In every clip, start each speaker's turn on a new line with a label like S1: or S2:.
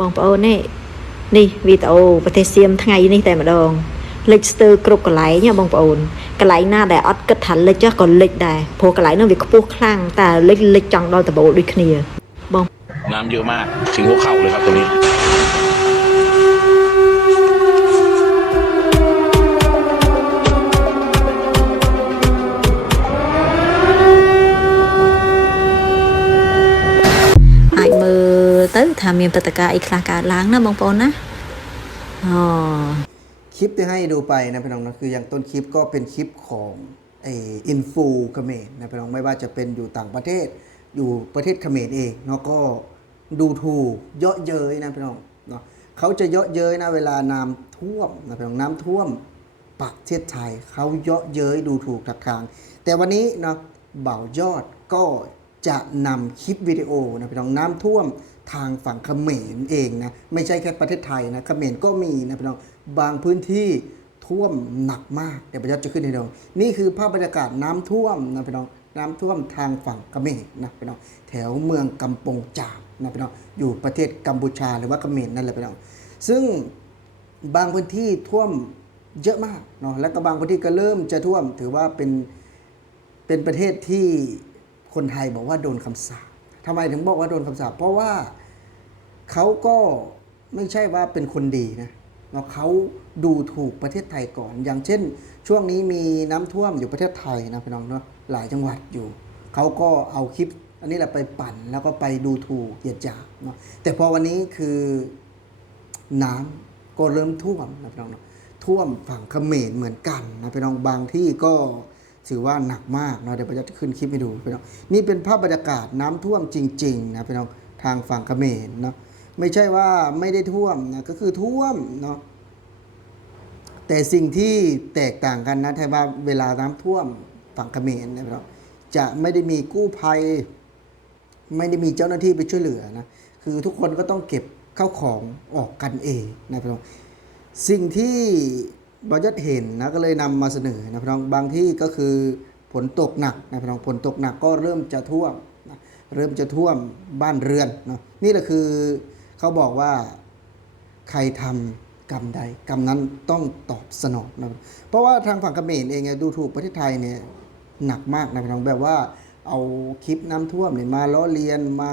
S1: បងប្អូននេះនេះវីដេអូប្រទេសសៀមថ្ងៃនេះតែម្ដងលិចស្ទើរគ្រប់កន្លែងណាបងប្អូនកន្លែងណាដែលអត់គិតថាលិចក៏លិចដែរព្រោះកន្លែងនោះវាខ្ពស់ខ្លាំងតែលិចលិចចង់ដល់ដបូលដូចគ្នាបង
S2: น้ำเยอะมากถึงหัวเข่าเลยครับตรงนี้
S1: มีมตะตะกาอีกคลากาดล้างนะบางปอนนะอ๋อ
S3: คลิปที่ให้ดูไปนะพี่น้องนะคืออย่างต้นคลิปก็เป็นคลิปของไออินฟูเขมรนะพี่น้องไม่ว่าจะเป็นอยู่ต่างประเทศ อยู่ประเทศเขมรเองเนาะก็ดูถูกเยอะเย้ยนะพี่น้องเนาะเขาจะเยอะเย้ยนะเวลาน้ำท่วมนะพี่น้องน้ำท่วมปรกเทศไทยเขาเยาะเย้ยดูถูกทักทาง แต่วันนี้เนาะเบายอดก็จะนำคลิปวิดีโอนะพี่น้องน้ำท่วม ทางฝั่งเขมรเองนะไม่ใช่แค่ประเทศไทยนะเขมรก็มีนะพี่น้องบางพื้นที่ท่วมหนักมากเดี๋ยวประยัดจะขึ้นให้ดูนี่คือภาพบรรยากาศน้ำท่วมนะพี่น้องน้ำท่วมทางฝั่งเขมรนะพี่น้องแถวเมืองกำปงจาบนะพี่น้องอยู่ประเทศกัมพูชาหรือว่าเขมรนั่นแหละพี่น้องซึ่งบางพื้นที่ท่วมเยอะมากเนาะแล้วก็บางพื้นที่ก็เริ่มจะท่วมถือว่าเป็นเป็นประเทศที่คนไทยบอกว่าโดนคำสาป ทำไมถึงบอกว่าโดนคำสาปเพราะว่าเขาก็ไม่ใช่ว่าเป็นคนดีนะเนาะเขาดูถูกประเทศไทยก่อน อย่างเช่น ช่วงนี้มีน้ำท่วมอยู่ประเทศไทยนะพี่น้องเนาะหลายจังหวัดอยู่ เขาก็เอาคลิป อันนี้แหละไปปั่นแล้วก็ไปดูถูกเหยียดหยามเนาะแต่พอวันนี้คือน้ำก็เริ่มท่วมนะพี่น้องเนาะท่วมฝั่งเขมรเหมือนกันนะพี่น้องบางที่ก็ ถือว่าหนักมากเนะเดี๋ยวผมจะขึ้นคลิปให้ดูพี่น้องนี่เป็นภาพบรรยากาศน้ำท่วมจริงๆนะพี่น้องทางฝั่งเขมรเนาะไม่ใช่ว่าไม่ได้ท่วมนะก็คือท่วมเนาะแต่สิ่งที่แตกต่างกันนะที่ว่าเวลาน้ำท่วมฝั่งเขมรนะพี่น้องจะไม่ได้มีกู้ภัย ไม่ได้มีเจ้าหน้าที่ไปช่วยเหลือนะคือทุกคนก็ต้องเก็บข้าวของออกกันเองนะพี่น้องสิ่งที่ บอยศเห็นนะก็เลยนำมาเสนอนะพี่น้องบางที่ก็คือฝนตกหนักนะพี่น้องฝนตกหนักก็เริ่มจะท่วมนะเริ่มจะท่วมบ้านเรือนนะนี่แหละคือเขาบอกว่าใครทำกรรมใดกรรมนั้นต้องตอบสนองนะเพราะว่าทางฝั่งเขมรเองเนี่ยดูถูกประเทศไทยเนี่ยหนักมากนะพี่น้องแบบว่าเอาคลิปน้ำท่วมเนี่ยมาล้อเลียนมา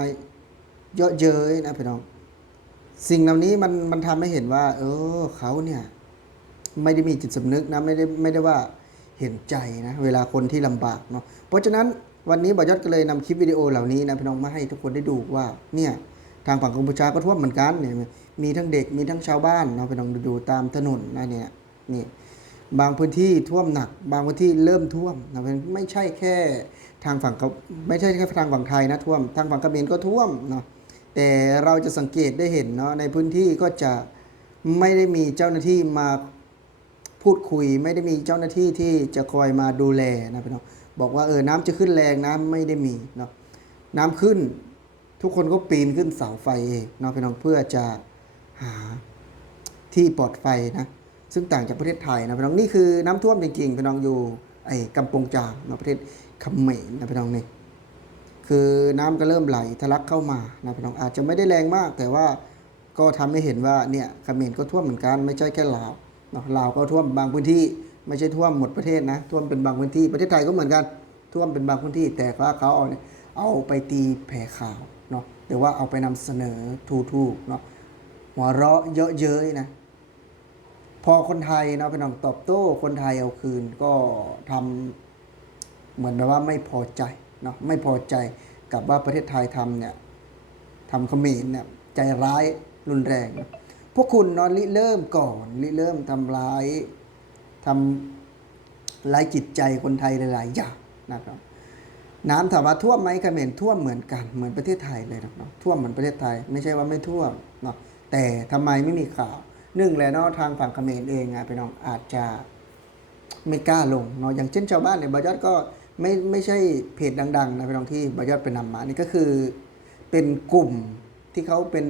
S3: เยาะเย้ยนะพี่น้อง สิ่งเหล่านี้มันมันทำให้เห็นว่า เออเขาเนี่ย ไม่ได้มีจิตสำนึกนะไม่ได้ไม่ได้ว่าเห็นใจนะเวลาคนที่ลำบากเนาะเพราะฉะนั้นวันนี้บอยศก็เลยนำคลิปวิดีโอเหล่านี้นะพี่น้องมาให้ทุกคนได้ดูว่าเนี่ยทางฝั่งกัมพูชาก็ท่วมเหมือนกันเนี่ยมีทั้งเด็กมีทั้งชาวบ้านเนาะพี่น้องดูตามถนนนะเนี่ยนี่บางพื้นที่ท่วมหนัก บางพื้นที่เริ่มท่วมนะไม่ใช่แค่ทางฝั่งเขาไม่ใช่แค่ทางฝั่งไทยนะท่วม ทางฝั่งเขมรก็ท่วมเนาะแต่เราจะสังเกตได้เห็นเนาะในพื้นที่ก็จะไม่ได้มีเจ้าหน้าที่มา พูดคุยไม่ได้มีเจ้าหน้าที่ที่จะคอยมาดูแลนะพี่น้องบอกว่าเออน้ำจะขึ้นแรงน้ำไม่ได้มีเนาะน้ำขึ้นทุกคนก็ปีนขึ้นเสาไฟเองเนาะพี่น้องเพื่อจะหาที่ปลอดไฟนะซึ่งต่างจากประเทศไทยนะพี่น้องนี่คือน้ำท่วมจริงๆพี่น้องอยู่ไอ้กำปงจางนะประเทศเขมรนะพี่น้องนี่คือน้ำก็เริ่มไหลทะลักเข้ามานะพี่น้องอาจจะไม่ได้แรงมาก แต่ว่าก็ทำให้เห็นว่าเนี่ยเขมรก็ท่วมเหมือนกันไม่ใช่แค่ลาว เนาะลาวก็ท่วมบางพื้นที่ไม่ใช่ท่วมหมดประเทศนะ ท่วมเป็นบางพื้นที่ประเทศไทยก็เหมือนกันท่วมเป็นบางพื้นที่ แต่ว่าเขาเอาเนี่ยเอาไปตีแผ่ข่าวเนาะหรือว่าเอาไปนำเสนอทูๆเนาะหัวเราะเยอะเย้ยนะพอคนไทยเนาะพี่น้องตอบโต้ คนไทยเอาคืนก็ทำเหมือนแบบว่าไม่พอใจเนาะไม่พอใจกับว่าประเทศไทยทำเนี่ยทำเขมรเนี่ยใจร้ายรุนแรงนะ พวกคุณเนาะริเริ่มก่อนริเริ่มทำร้ายทำร้ายจิตใจคนไทยหลาย ๆ อย่างนะครับน้ำถามว่าท่วมไหมเขมรท่วมเหมือนกันเหมือนประเทศไทยเลยนะเนาะท่วมเหมือนประเทศไทย ไม่ใช่ว่าไม่ท่วมเนาะแต่ทำไมไม่มีข่าวหนึ่งเลยเนาะทางฝั่งเขมรเองอะพี่น้องอาจจะไม่กล้าลงเนาะอย่างเช่นชาวบ้านเนี่ยบายอดก็ไม่ไม่ใช่เพจดัง ๆ นะพี่น้องที่บายอดไปนำมานี่ก็คือเป็นกลุ่มที่เขาเป็น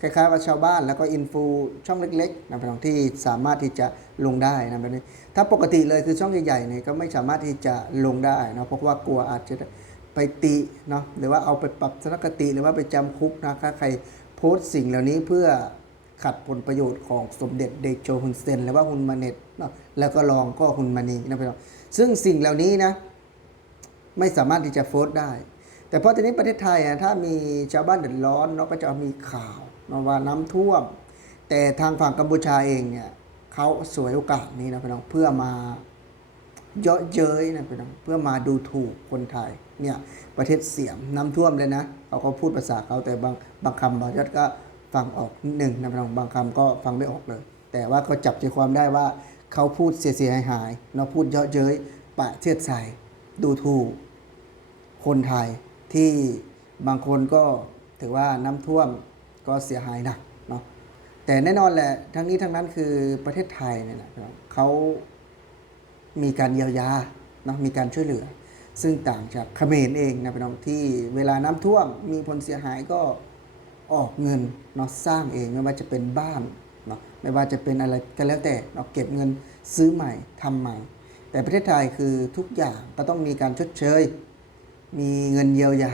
S3: คล้ายๆว่าชาวบ้านแล้วก็อินฟูช่องเล็กๆนะพี่น้องที่สามารถที่จะลงได้นะแบบนี้ถ้าปกติเลยคือช่องใหญ่ๆเนี่ยก็ไม่สามารถที่จะลงได้นะเพราะว่ากลัวอาจจะไปติเนาะหรือว่าเอาไปปรับสนคติหรือว่าไปจำคุกนะถ้าใครโพสต์สิ่งเหล่านี้เพื่อขัดผลประโยชน์ของสมเด็จเดโจฮุนเซนหรือว่าฮุนมาเน็ตเนาะแล้วก็รองก็ฮุนมานีนะพี่น้องซึ่งสิ่งเหล่านี้นะไม่สามารถที่จะโพสต์ได้ แต่เพราะตอนนี้ประเทศไทยอะถ้ามีชาวบ้านเดือดร้อนเนาะก็จะมีข่าว เนาว่าน้ำท่วม แต่ทางฝั่งกัมพูชาเองเนี่ยเขาสวยโอกาสนี้นะพี่น้องเพื่อมาเยาะเย้ยนะพี่น้องเพื่อมาดูถูกคนไทยเนี่ยประเทศเสียมน้ำท่วมเลยนะเขาก็พูดภาษาเขาแต่บางบางคำบางยอดก็ฟังออกหนึ่งนะพี่น้องบางคำก็ฟังไม่ออกเลย แต่ว่าก็จับใจความได้ว่าเขาพูดเสียหายหายๆเนาพูดเยาะเย้ยประเทศไทยดูถูกคนไทยที่บางคนก็ถือว่าน้ำท่วม ก็เสียหายหนักเนาะแต่แน่นอนแหละทั้งนี้ทั้งนั้นคือประเทศไทยเนี่ยนะเขามีการเยียวยาเนาะมีการช่วยเหลือ ซึ่งต่างจากเขมรเองนะพี่น้องที่เวลาน้ำท่วมมีผลเสียหายก็ออกเงินเนาะสร้างเองไม่ว่าจะเป็นบ้านเนาะไม่ว่าจะเป็นอะไรก็แล้วแต่เนาะเก็บเงินซื้อใหม่ทำใหม่ แต่ประเทศไทยคือทุกอย่างก็ต้องมีการชดเชย มีเงินเยียวยา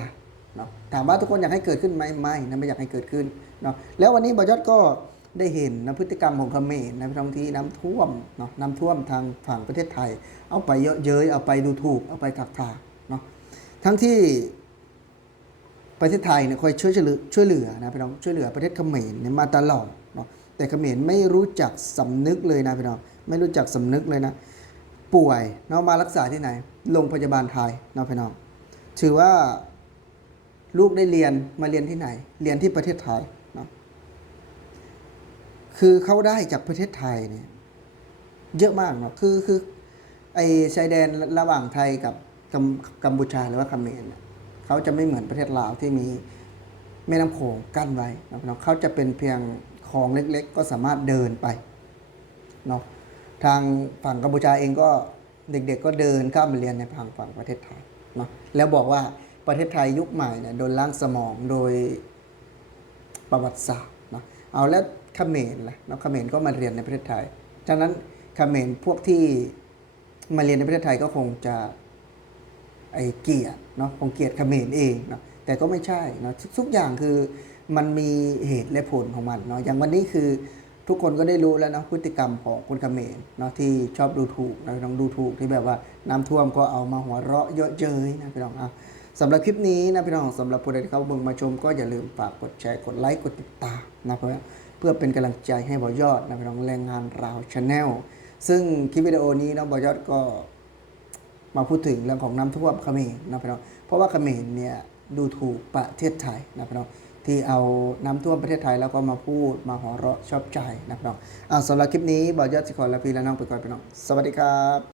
S3: เนาะถามว่าทุกคนอยากให้เกิดขึ้นไหมไม่นะไม่อยากให้เกิดขึ้นเนาะแล้ววันนี้บอยอดก็ได้เห็นนะพฤติกรรมของเขมรนะพี่น้องที่น้ำท่วมเนาะน้ำท่วมทางฝั่งประเทศไทย เอาไปเยอะเย้ยเอาไปดูถูกเอาไปถักทาเนาะทั้งที่ประเทศไทยเนี่ยคอยช่วยช่วยเหลือนะพี่น้องช่วยเหลือประเทศเขมรเนี่ยมาตลอดเนาะแต่เขมรไม่รู้จักสำนึกเลยนะพี่น้องไม่รู้จักสำนึกเลยนะ ป่วยเนาะมารักษาที่ไหนโรงพยาบาลไทยเนาะพี่น้องถือว่า ลูกได้เรียนมาเรียนที่ไหน เรียนที่ประเทศไทยเนาะคือเขาได้จากประเทศไทยเนี่ยเยอะมากเนาะคือคือไอชายแดนระหว่างไทยกับกัมกัมพูชาหรือว่าเขมรเนี่ยเขาจะไม่เหมือนประเทศลาวที่มีแม่น้ำโขงกั้นไว้นะพี่น้องเขาจะเป็นเพียงคลองเล็ก ๆ ก็สามารถเดินไปเนาะทางฝั่งกัมพูชาเองก็เด็กๆ ก็เดินข้ามมาเรียนในฝั่งฝั่งประเทศไทยเนาะแล้วบอกว่า ประเทศไทยยุคใหม่เนี่ยโดนล้างสมองโดยประวัติศาสตร์นะเอาแล้วเขมรล่ะเนาะเขมรก็มาเรียนในประเทศไทยฉะนั้นเขมรพวกที่มาเรียนในประเทศไทยก็คงจะไอเกียดเนาะคงเกียดเขมรเองเนาะแต่ก็ไม่ใช่เนาะทุกอย่างคือมันมีเหตุและผลของมันเนาะอย่างวันนี้คือทุกคนก็ได้รู้แล้วเนาะพฤติกรรมของคนเขมรเนาะที่ชอบดูถูกนะน้องดูถูกที่แบบว่าน้ำท่วมก็เอามาหัวเราะเยอะเย้ยนะพี่น้องอะ สำหรับคลิปนี้นะพี่น้องสำหรับผู้ใดที่เข้าเบิ่งมาชมก็อย่าลืมฝากกดแชร์กดไลค์กดติดตามนะเพื่อเพื่อเป็นกำลังใจให้บอยอดนะพี่น้องแรงงานราวชาแนลซึ่งคลิปวิดีโอนี้นะบอยอดก็มาพูดถึงเรื่องของน้ำท่วมเขมรนะพี่น้องเพราะว่าเขมรเนี่ยดูถูกประเทศไทยนะพี่น้องที่เอาน้ำท่วมประเทศไทยแล้วก็มาพูดมาหัวเราะชอบใจนะพี่น้องอ่าสำหรับคลิปนี้บอยอดสิขอลาพี่และน้องไปก่อนพี่น้องสวัสดีครับ